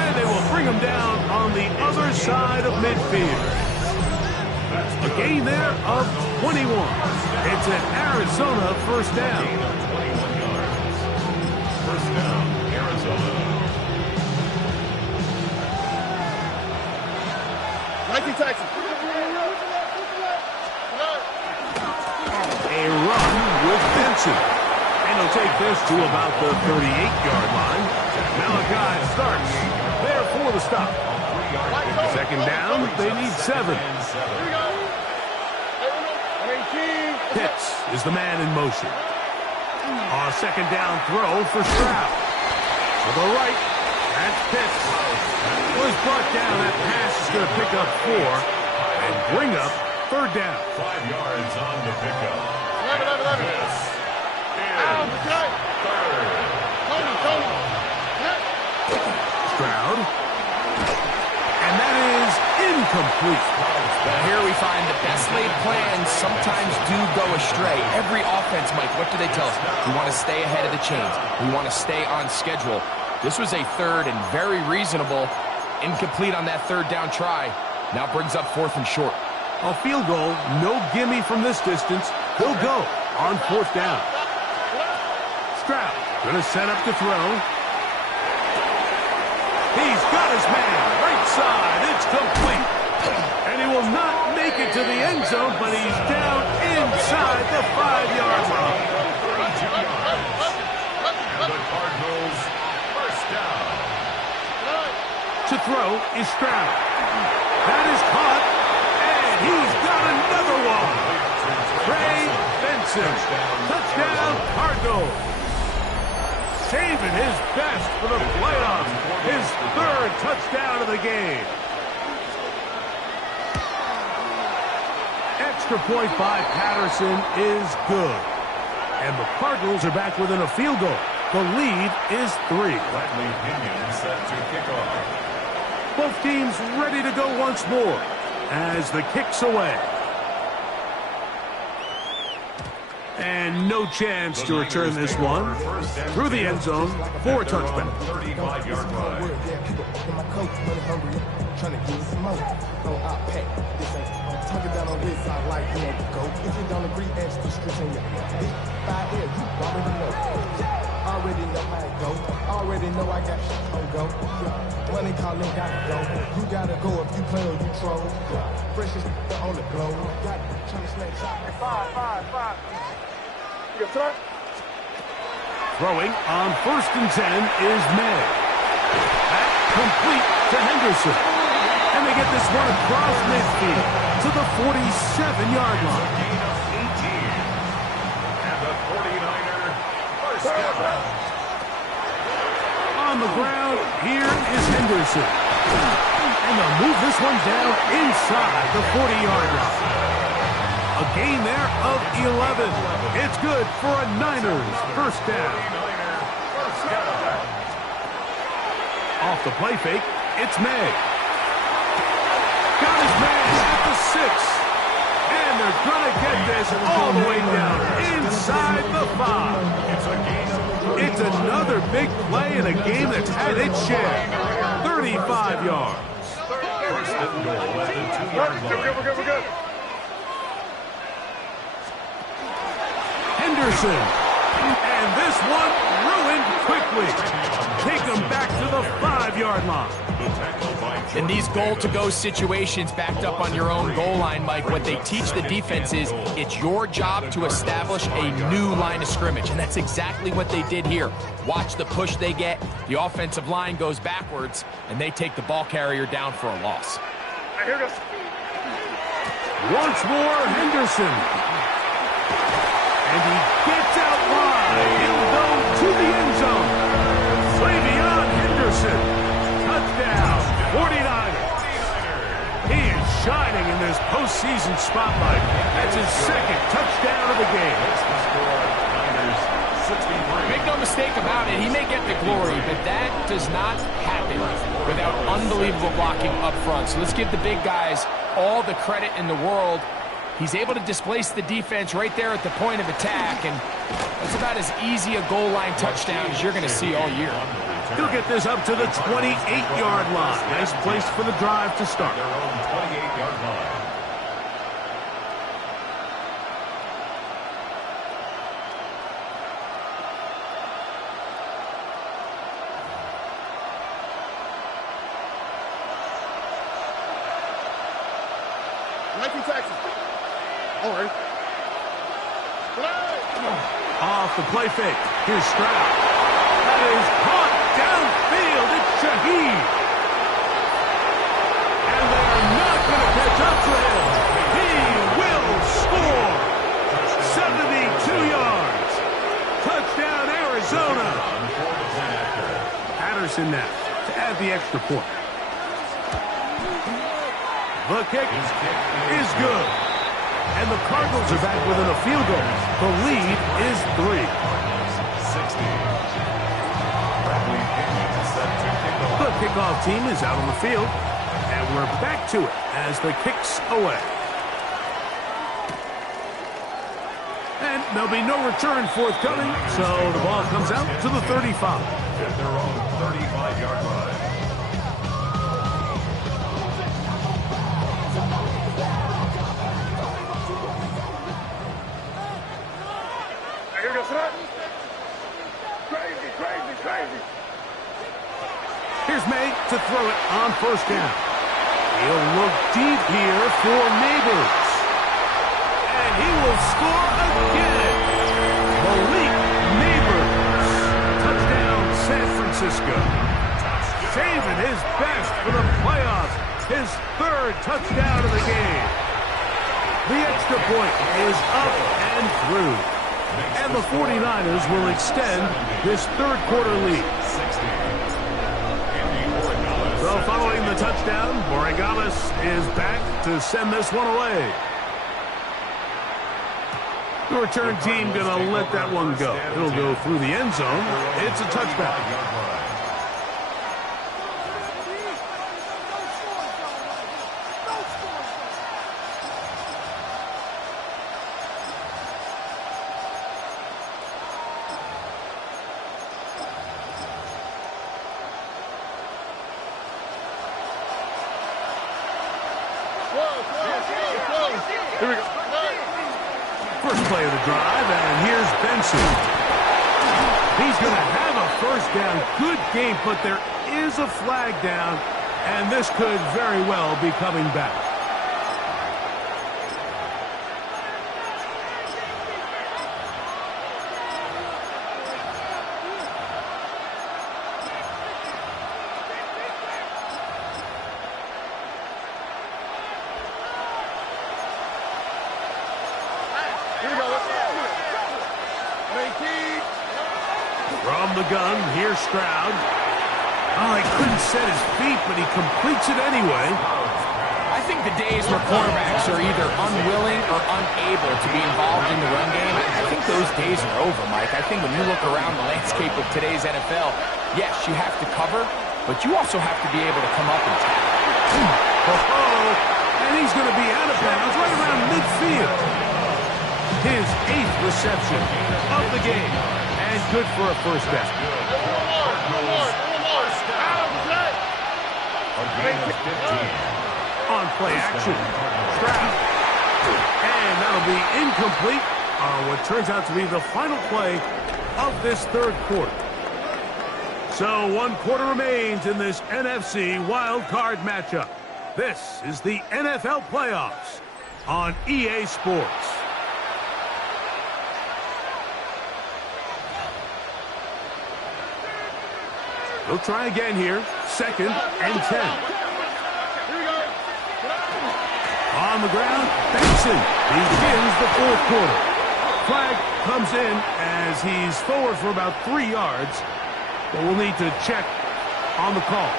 And they will bring him down on the other side of midfield. A gain there of 21. It's an Arizona 1st down. 21 yards. 1st down, Arizona. 19 Texas. A run with Benson. And he'll take this to about the 38-yard line. Malachi starts there for the stop. Second down, they need 7. Pitts is the man in motion. Second down throw for Stroud. To the right, that's Pitts. Was brought down. That pass is going to pick up 4 and bring up third down. 5 yards on the pickup. Pitts Stroud. And that is incomplete. Well, here we find the best laid plans sometimes do go astray. Every offense, Mike, what do they tell us? We want to stay ahead of the chains. We want to stay on schedule. This was a third and very reasonable. Incomplete on that third down try. Now brings up 4th and short. A field goal, no gimme from this distance. He'll go on 4th down. Stroud going to set up to throw. He's got his man right side. It's complete. And he will not make it to the end zone, but he's down inside the 5-yard line. And the Cardinals first down. To throw is Stroud. That is caught, and he's got another one. Trey Benson, touchdown Cardinals. Saving his best for the playoffs. His 3rd touchdown of the game. Extra point by Patterson is good. And the Cardinals are back within a field goal. The lead is 3. Bradley Pinion set to kick off. Both teams ready to go once more as the kick's away. And no chance to return this one. Through the end zone for a touchback. 35-yard line. Already know how it go. Already know I got shit on go. Money calling, gotta go. You gotta go if you play or you troll. Freshest on the glow. Got trying to snatch shot. 5. You got start? Throwing on 1st and 10 is May. That complete to Henderson. And they get this one across midfield to the 47-yard line. Gain of 18. And the 49er first down. On the ground, here is Henderson. And they'll move this one down inside the 40-yard line. A gain there of 11. It's good for a Niners first down. Off the play fake, it's May. Got his man at the 6. And they're going to get this all the way down inside the 5. It's another big play in a game that's had its share. 35 yards. First and goal at the 2-yard line. We're good. Henderson. And this one ruined quickly. Take him back to the 5-yard line. In these goal-to-go situations backed up on your own goal line, Mike, what they teach the defense is it's your job to establish a new line of scrimmage, and that's exactly what they did here. Watch the push they get. The offensive line goes backwards, and they take the ball carrier down for a loss. Here goes. Once more, Henderson. And he gets out wide. He'll go to the end zone. Flavion Henderson. Touchdown, 49ers. He is shining in this postseason spotlight. That's his 2nd touchdown of the game. Make no mistake about it, he may get the glory, but that does not happen without unbelievable blocking up front. So let's give the big guys all the credit in the world. He's able to displace the defense right there at the point of attack, and that's about as easy a goal line touchdown as you're going to see all year. He'll get this up to the 28-yard line. Nice place for the drive to start. Their own 28-yard line. Texas. All right. Off the play fake. Here's Stroud. That is caught downfield. It's Shaheed. Arizona. Patterson now to add the extra point. The kick is good. And the Cardinals are back within a field goal. The lead is 3. 60. The kickoff team is out on the field. And we're back to it as the kick's away. And there'll be no return forthcoming, so the ball comes out to the 35. At their own 35-yard line. Here's May to throw it on first down. He'll look deep here for Neighbors. And he will score again. Malik Neighbors. Touchdown, San Francisco. Saving his best for the playoffs. His 3rd touchdown of the game. The extra point is up and through. And the 49ers will extend this 3rd quarter lead. So following the touchdown, Borregales is back to send this one away. The return team going to let that one go. It'll go through the end zone. It's a touchback. Here we go. First play of the drive, and here's Benson. He's going to have a first down. Good game, but there is a flag down, and this could very well be coming back. From the gun, here's Stroud. Oh, he couldn't set his feet, but he completes it anyway. I think the days where quarterbacks are either unwilling or unable to be involved in the run game, I think those days are over, Mike. I think when you look around the landscape of today's NFL, yes, you have to cover, but you also have to be able to come up and tackle. And he's going to be out of bounds right around midfield. His 8th reception of the game. And good for a first down. On play action. Stroud. And that'll be incomplete on what turns out to be the final play of this 3rd quarter. So 1 quarter remains in this NFC wild card matchup. This is the NFL playoffs on EA Sports. They'll try again here. 2nd and 10. On the ground, Benson begins the 4th quarter. Flag comes in as he's forward for about 3 yards, but we'll need to check on the call.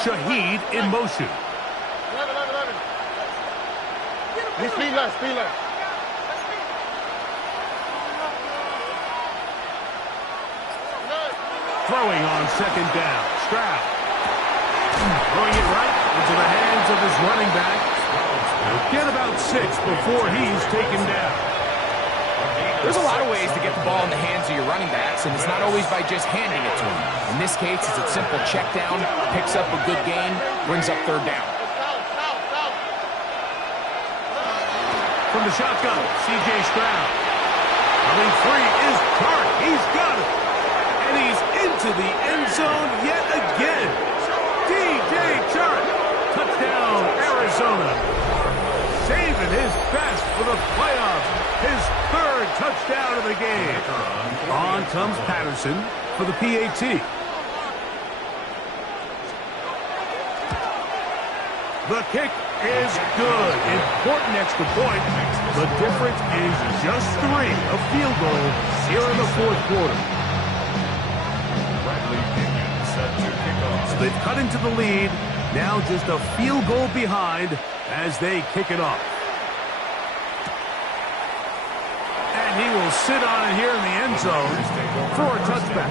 Shaheed in motion. Speed left, speed left. Throwing on 2nd down. Stroud. Throwing it right into the hands of his running back. He'll get about 6 before he's taken down. There's a lot of ways to get the ball in the hands of your running backs, and it's not always by just handing it to them. In this case, it's a simple check down, picks up a good gain, brings up 3rd down. From the shotgun, C.J. Stroud. Coming free is Clark. He's got it. And he's into the end zone yet again. D.J. for the playoffs. His third touchdown of the game. On comes Patterson for the PAT. The kick is good. Important extra point. The difference is just 3. A field goal here in the fourth quarter. So they've cut into the lead. Now just a field goal behind as they kick it off. And he will sit on it here in the end zone for a touchback.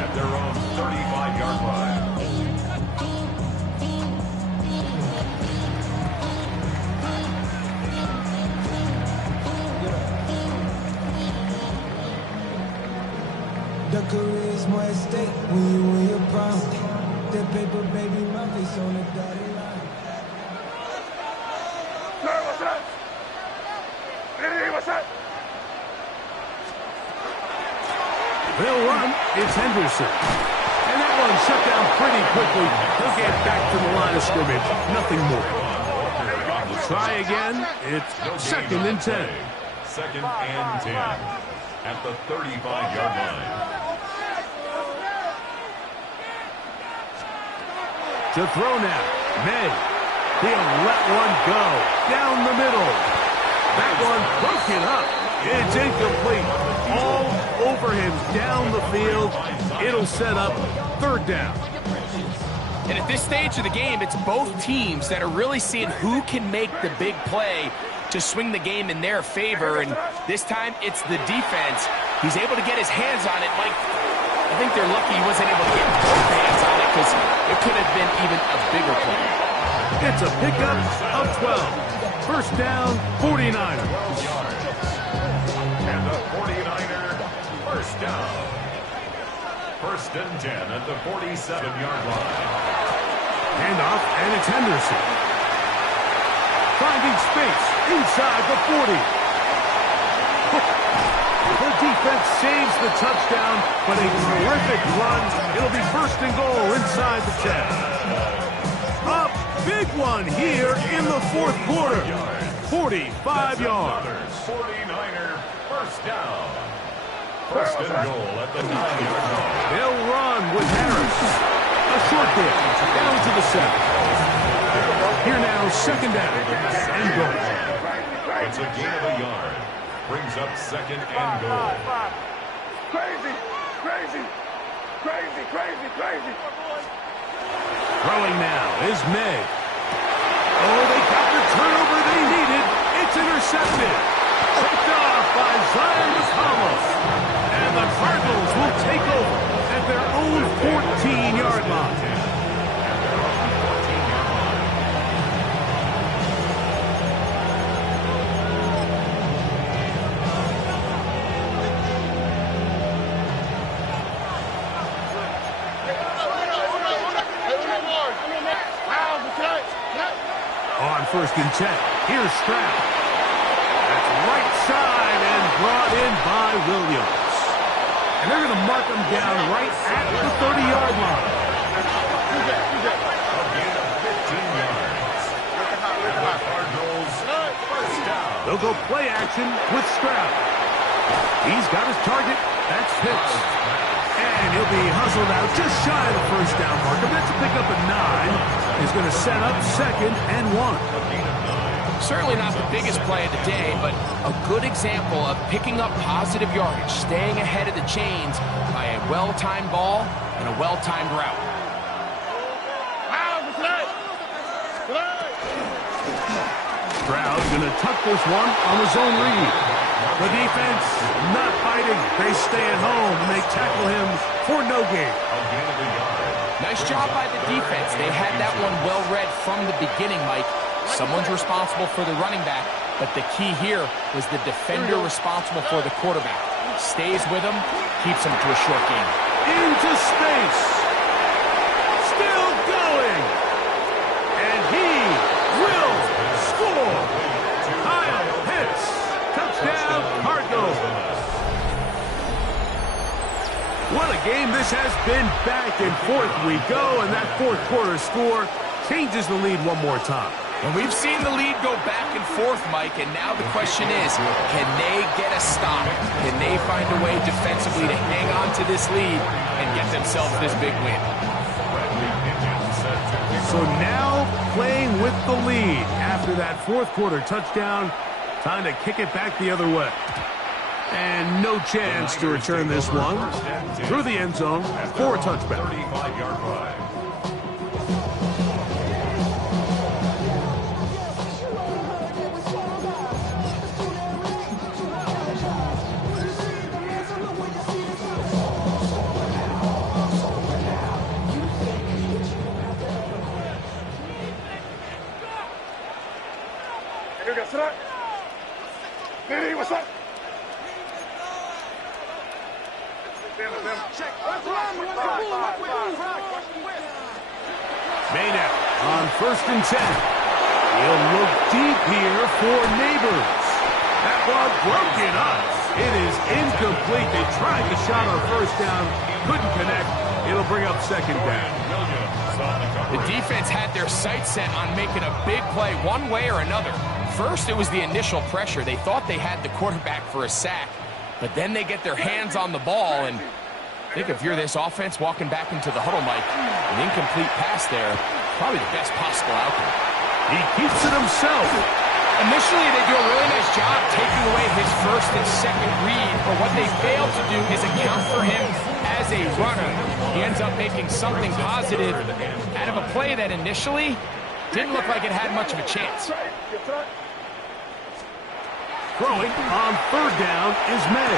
At their own 35-yard line. The career's more at stake when you win your prime. That paper, baby, my face on the dotted line. Sir, what's up? Hey, what's up? They'll run. It's Henderson. And that one shut down pretty quickly. He'll get back to the line of scrimmage. Nothing more. We'll try again. It's 2nd and 10. 2nd and 10 at the 35-yard line. To throw now. May. He'll let one go. Down the middle. That one broken up. It's incomplete. All over him down the field. It'll set up 3rd down. And at this stage of the game, it's both teams that are really seeing who can make the big play to swing the game in their favor. And this time, it's the defense. He's able to get his hands on it. Mike, I think they're lucky he wasn't able to get both hands on it because it could have been even a bigger play. It's a pickup of 12. First down, 49ers. And the 49er, first down. 1st and 10 at the 47-yard line. Handoff, and it's Henderson. Finding space inside the 40. The defense saves the touchdown, but a terrific run. It'll be 1st and goal inside the 10. A big one here in the fourth quarter. 45 yards. 49er, first down. 1st and goal at the 9-yard line. They'll run with Harris. A short kick down to the 7. Here now, 2nd down and goal. It's a gain of a yard. Brings up 2nd and goal. Crazy, crazy, crazy, crazy, crazy. Throwing now is May. Oh, they got the turnover they needed. It's intercepted. Picked off by Zion Thomas. And the Cardinals will take over at their own 14-yard line. On 1st and 10, here's Stroud. That's right side and brought in by Williams. And they're going to mark him down right at the 30-yard line. A gain of 15 yards. Cardinals, first down. They'll go play action with Stroud. He's got his target. That's Pitts. And he'll be hustled out just shy of the 1st down marker. That's a pickup of 9. He's going to set up 2nd and 1. Certainly not the biggest play of the day, but a good example of picking up positive yardage, staying ahead of the chains by a well-timed ball and a well-timed route. Stroud going to tuck this one on the zone read. The defense not fighting. They stay at home and they tackle him for no gain. Nice job by the defense. They had that one well read from the beginning, Mike. Someone's responsible for the running back, but the key here was the defender responsible for the quarterback. Stays with him, keeps him to a short gain. Into space. Still going. And he will score. Kyle Pitts. Touchdown, Cardinals. What a game this has been. Back and forth we go, and that fourth quarter score changes the lead one more time. And we've seen the lead go back and forth, Mike, and now the question is, can they get a stop? Can they find a way defensively to hang on to this lead and get themselves this big win? So now playing with the lead after that fourth quarter touchdown, time to kick it back the other way. And no chance to return this one through the end zone for a touchback. 35-yard drive. What's up? Maynard on 1st and 10. He'll look deep here for Neighbors. That ball broken up. It is incomplete. They tried the shot on 1st down. Couldn't connect. It'll bring up 2nd down. The defense had their sights set on making a big play one way or another. First, it was the initial pressure. They thought they had the quarterback for a sack, but then they get their hands on the ball, and I think if you're this offense walking back into the huddle, Mike, an incomplete pass there, probably the best possible outcome. He keeps it himself. Initially, they do a really nice job taking away his first and second read, but what they fail to do is account for him as a runner. He ends up making something positive out of a play that initially didn't look like it had much of a chance. Throwing on 3rd down is May.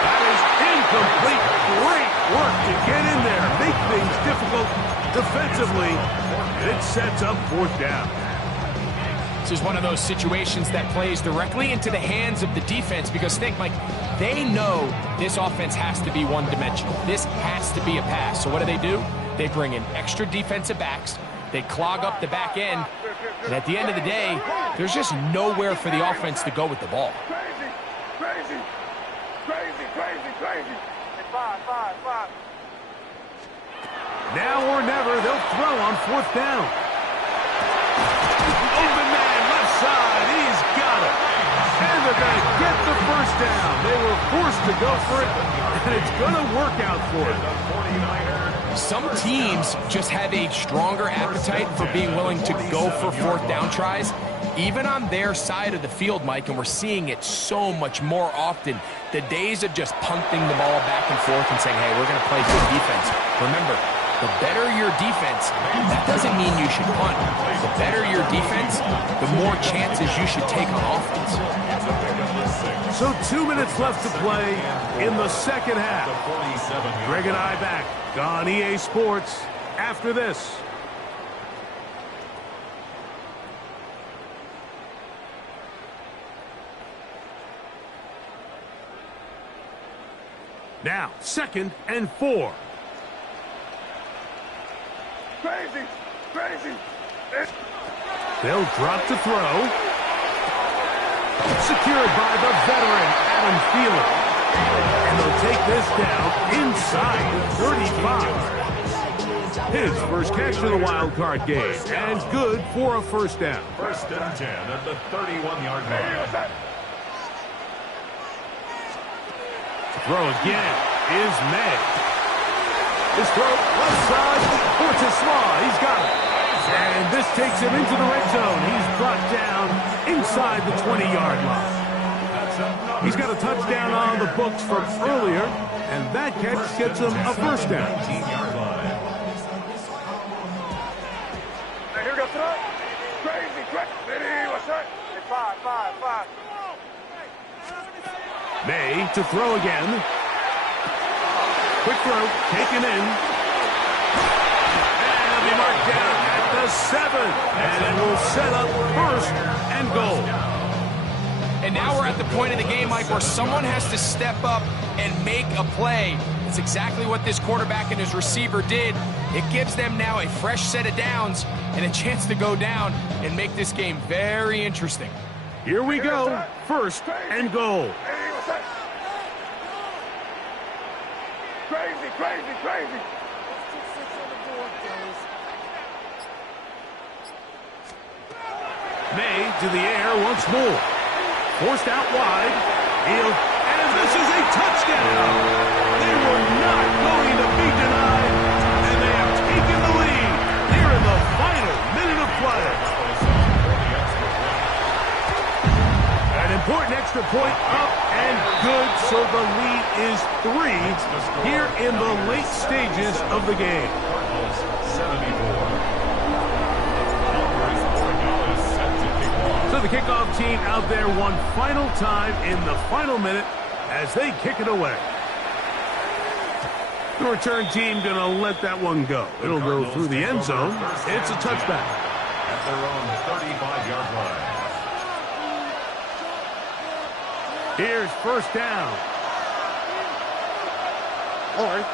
That is incomplete. Great work to get in there. Make things difficult defensively. And it sets up 4th down. This is one of those situations that plays directly into the hands of the defense because think, Mike, they know this offense has to be one-dimensional. This has to be a pass. So what do? They bring in extra defensive backs. They clog up the back end. And at the end of the day, there's just nowhere for the offense to go with the ball. Crazy. Five. Now or never, they'll throw on 4th down. Open man, left side, he's got it. And they're going to get the 1st down. They were forced to go for it, and it's going to work out for it. Some teams just have a stronger appetite for being willing to go for 4th down tries, even on their side of the field, Mike, and we're seeing it so much more often. The days of just punting the ball back and forth and saying, hey, we're going to play good defense. Remember, the better your defense, that doesn't mean you should punt. The better your defense, the more chances you should take on offense. So 2 minutes left to play in the 2nd half. Greg and I back on EA Sports after this. Now, 2nd and 4. Crazy. They'll drop to throw. Secured by the veteran, Adam Thielen. And they'll take this down inside the 35. His first catch of the wild card game. And good for a 1st down. 1st and 10 at the 31-yard line. Throw again is May. His throw left side for Tesla. He's got it. And this takes him into the red zone. He's brought down inside the 20-yard line. He's got a touchdown on the books from earlier, and that catch gets him a 1st down. 18-yard line. Here we go, crazy. What's that? Five. May to throw again. Quick throw, taken in. And it'll be marked down at the 7. And it will set up 1st and goal. And now we're at the point of the game, Mike, where someone has to step up and make a play. That's exactly what this quarterback and his receiver did. It gives them now a fresh set of downs and a chance to go down and make this game very interesting. Here we go. 1st and goal. Crazy. to the air once more. Forced out wide. And this is a touchdown. They were not going to be denied, and they have taken the lead here in the final minute of play. An important extra point up and good, so the lead is 3 here in the late stages of the game. Cardinals 74. So the kickoff team out there one final time in the final minute as they kick it away. The return team going to let that one go. It'll go through the end zone. It's a touchback. At their own 35-yard line. Here's first down. All right.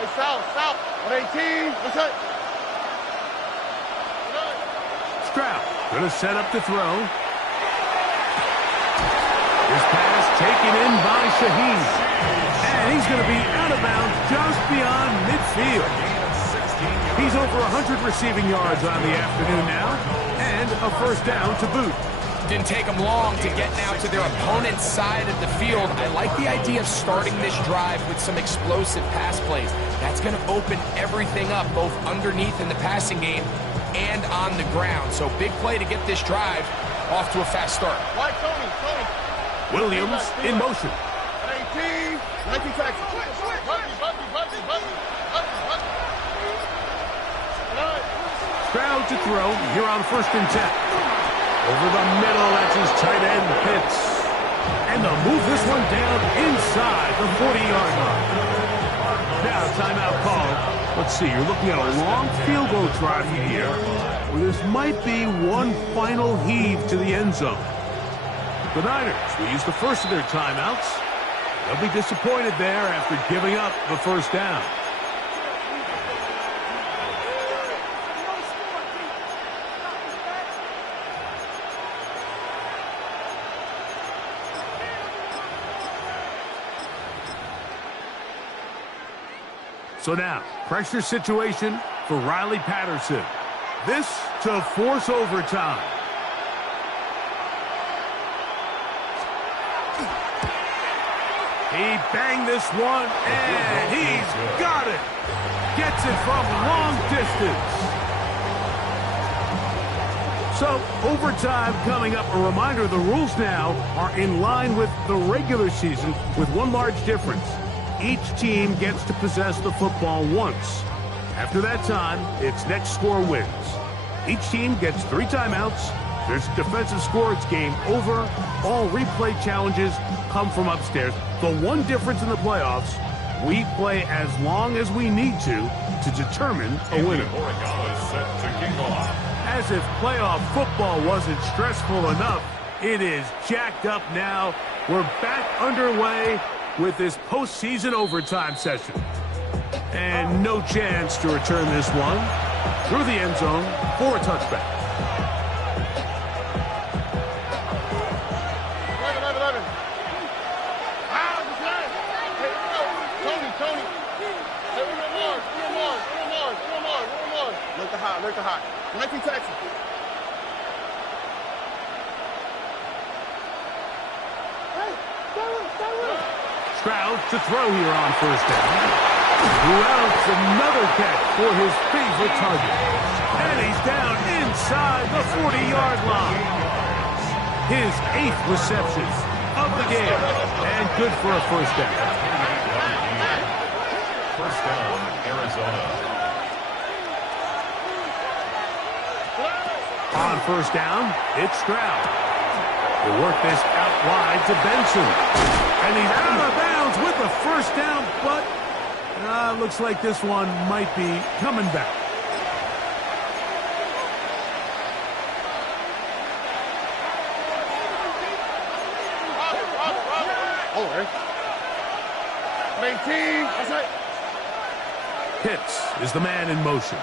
Hey, south. 118. What's up? Stroud going to set up to throw. His pass taken in by Shaheen. And he's going to be out of bounds just beyond midfield. He's over 100 receiving yards on the afternoon now. And a first down to boot. Didn't take them long to get now to their opponent's side of the field. I like the idea of starting this drive with some explosive pass plays. That's going to open everything up, both underneath in the passing game and on the ground. So big play to get this drive off to a fast start. Right, Tony. Williams in motion. 18. 19 tackles. Stroud to throw here on 1st and 10. Over the middle, that's his tight end, Pitts. And they'll move this one down inside the 40-yard line. Now, timeout called. Let's see, you're looking at a long field goal drive here, where this might be one final heave to the end zone. The Niners will use the first of their timeouts. They'll be disappointed there after giving up the first down. So now, pressure situation for Riley Patterson. This to force overtime. He banged this one, and he's got it. Gets it from long distance. So, overtime coming up. A reminder, the rules now are in line with the regular season with one large difference. Each team gets to possess the football once. After that time, its next score wins. Each team gets 3 timeouts. There's a defensive score. It's game over. All replay challenges come from upstairs. The one difference in the playoffs, we play as long as we need to determine a winner. As if playoff football wasn't stressful enough, it is jacked up now. We're back underway with this postseason overtime session. And no chance to return this one through the end zone for a touchback. 11. Tony. Hey, more. Look the hot. 19 Texas. Stroud to throw here on first down. Who else? Another catch for his favorite target. And he's down inside the 40-yard line. His 8th reception of the game. And good for a first down. First down, Arizona. On first down, it's Stroud. He'll work this out wide to Benson. And he's out of bounds with the first down, but looks like this one might be coming back. Over. 18. That's right. Pitts is the man in motion.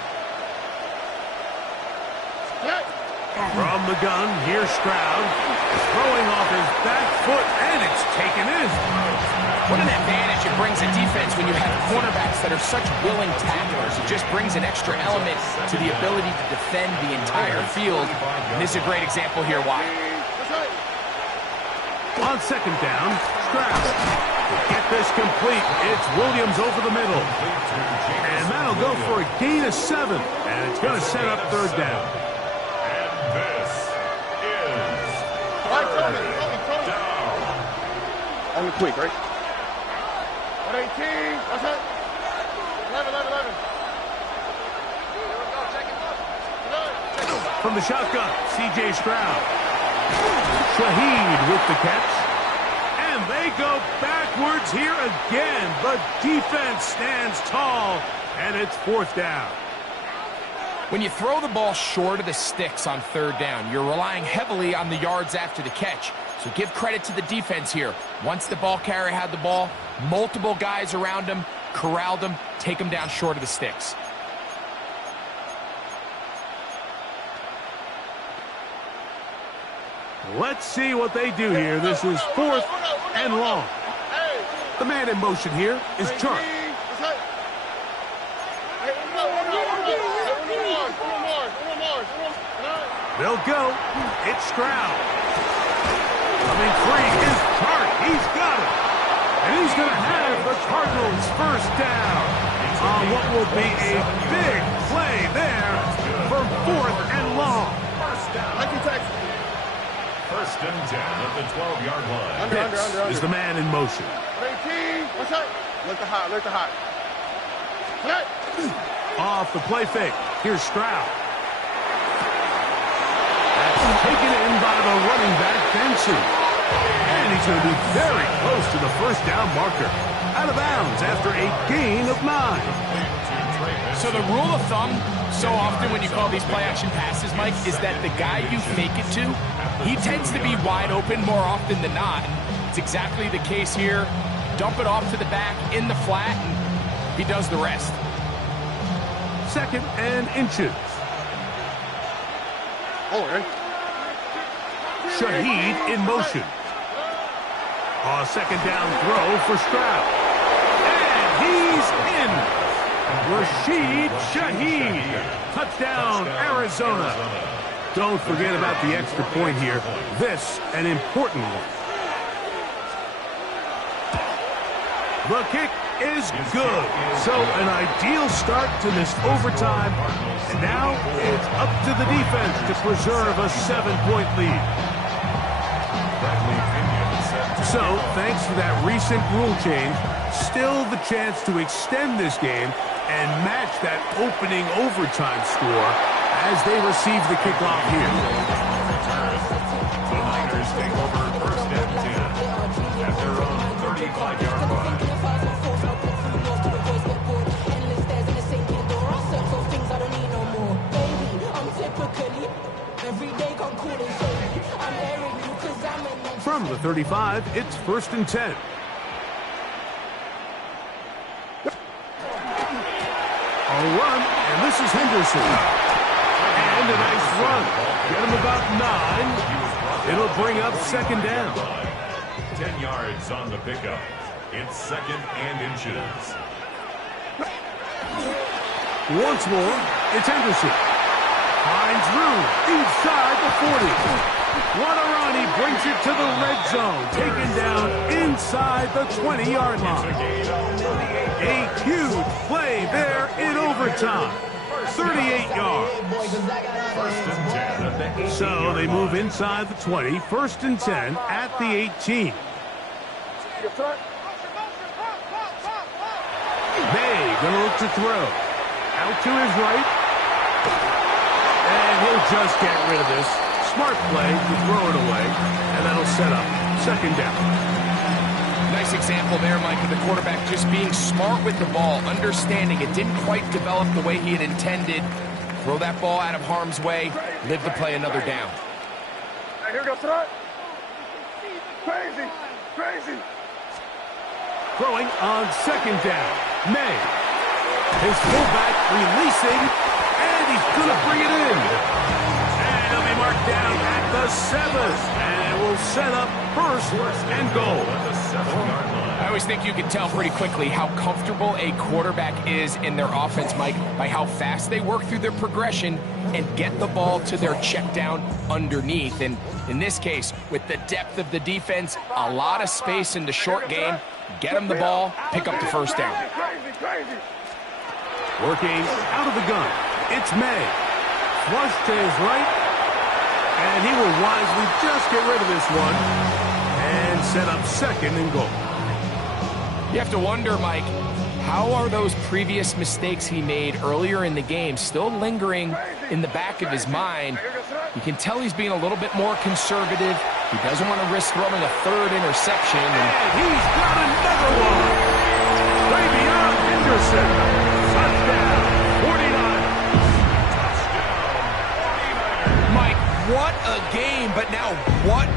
From the gun, here's Stroud. Throwing off his back foot, and it's taken in. What an advantage it brings a defense when you have cornerbacks that are such willing tacklers. It just brings an extra element to the ability to defend the entire field. And this is a great example here why. On second down, Stroud. Get this complete. It's Williams over the middle. And that'll go for a gain of 7. And it's going to set up third down. And this is third down. Only quick, right? 118. What's that? 11. From the shotgun, C.J. Stroud. Shaheed with the catch. And they go backwards here again. The defense stands tall, and it's fourth down. When you throw the ball short of the sticks on third down, you're relying heavily on the yards after the catch. So give credit to the defense here. Once the ball carrier had the ball, multiple guys around him, corralled him, take him down short of the sticks. Let's see what they do here. This is fourth and long. The man in motion here is Chark. They'll go. It's Stroud. Coming free is Chark. He's got it. And he's going to have the Cardinals first down on what will be a big play there for fourth and long. First and 10 at the 12-yard line. Pitts is the man in motion. 18. What's that? Look the hot. Off the play fake. Here's Stroud. That's taken in by the running back, Benson. And he's going to be very close to the first down marker. Out of bounds after a gain of 9. So the rule of thumb, so often when you call these play-action passes, Mike, is that the guy you fake it to, he tends to be wide open more often than not. It's exactly the case here. Dump it off to the back in the flat, and he does the rest. Second and inches. Shaheed in motion. A second down throw for Stroud. And he's in. Rashid Shaheed. Touchdown, Arizona. Don't forget about the extra point here. This, an important one. The kick is good. So an ideal start to this overtime. And now it's up to the defense to preserve a 7-point lead. So, thanks to that recent rule change, still the chance to extend this game and match that opening overtime score as they receive the kickoff here. The Niners take over first and 10 at their own 35-yard line. From the 35, it's first and 10. A run, and this is Henderson. And a nice run. Get him about 9. It'll bring up second down. 10 yards on the pickup. It's second and inches. Once more, it's Henderson. Finds room inside the 40. What a run. He brings it to the red zone. Taken down inside the 20-yard line. A huge play there in overtime. 38 yards. First and 10 at the 18. So they move inside the 20. First and 10 at the 18. May going to look to throw. Out to his right. And he'll just get rid of this. Smart play to throw it away. And that'll set up second down. Nice example there, Mike, of the quarterback just being smart with the ball, understanding it didn't quite develop the way he had intended. Throw that ball out of harm's way, live to play another down. Here we go, tonight. Crazy. Throwing on second down. May. His fullback releasing, and he's going to bring it in. And he'll be marked down at the 7. And it will set up first and goal. At the 7-yard line. I always think you can tell pretty quickly how comfortable a quarterback is in their offense, Mike, by how fast they work through their progression and get the ball to their check down underneath. And in this case, with the depth of the defense, a lot of space in the short game, get them the ball, pick up the first down. Working out of the gun, it's May. Flush to his right, and he will wisely just get rid of this one and set up second and goal. You have to wonder, Mike, how are those previous mistakes he made earlier in the game still lingering in the back of his mind? You can tell he's being a little bit more conservative. He doesn't want to risk throwing a third interception. And he's got another one. Way beyond Henderson. Touchdown, 49. Mike, what a game, but now what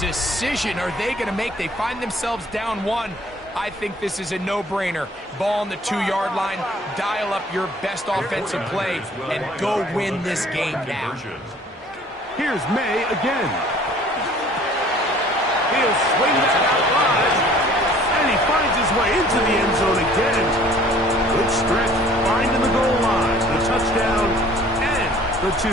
decision are they going to make? They find themselves down 1. I think this is a no-brainer. Ball on the 2-yard line, dial up your best offensive play, and go win this game now. Here's May again. He'll swing that out wide, and he finds his way into the end zone again. Good stretch, finding the goal line, the touchdown, and the 2.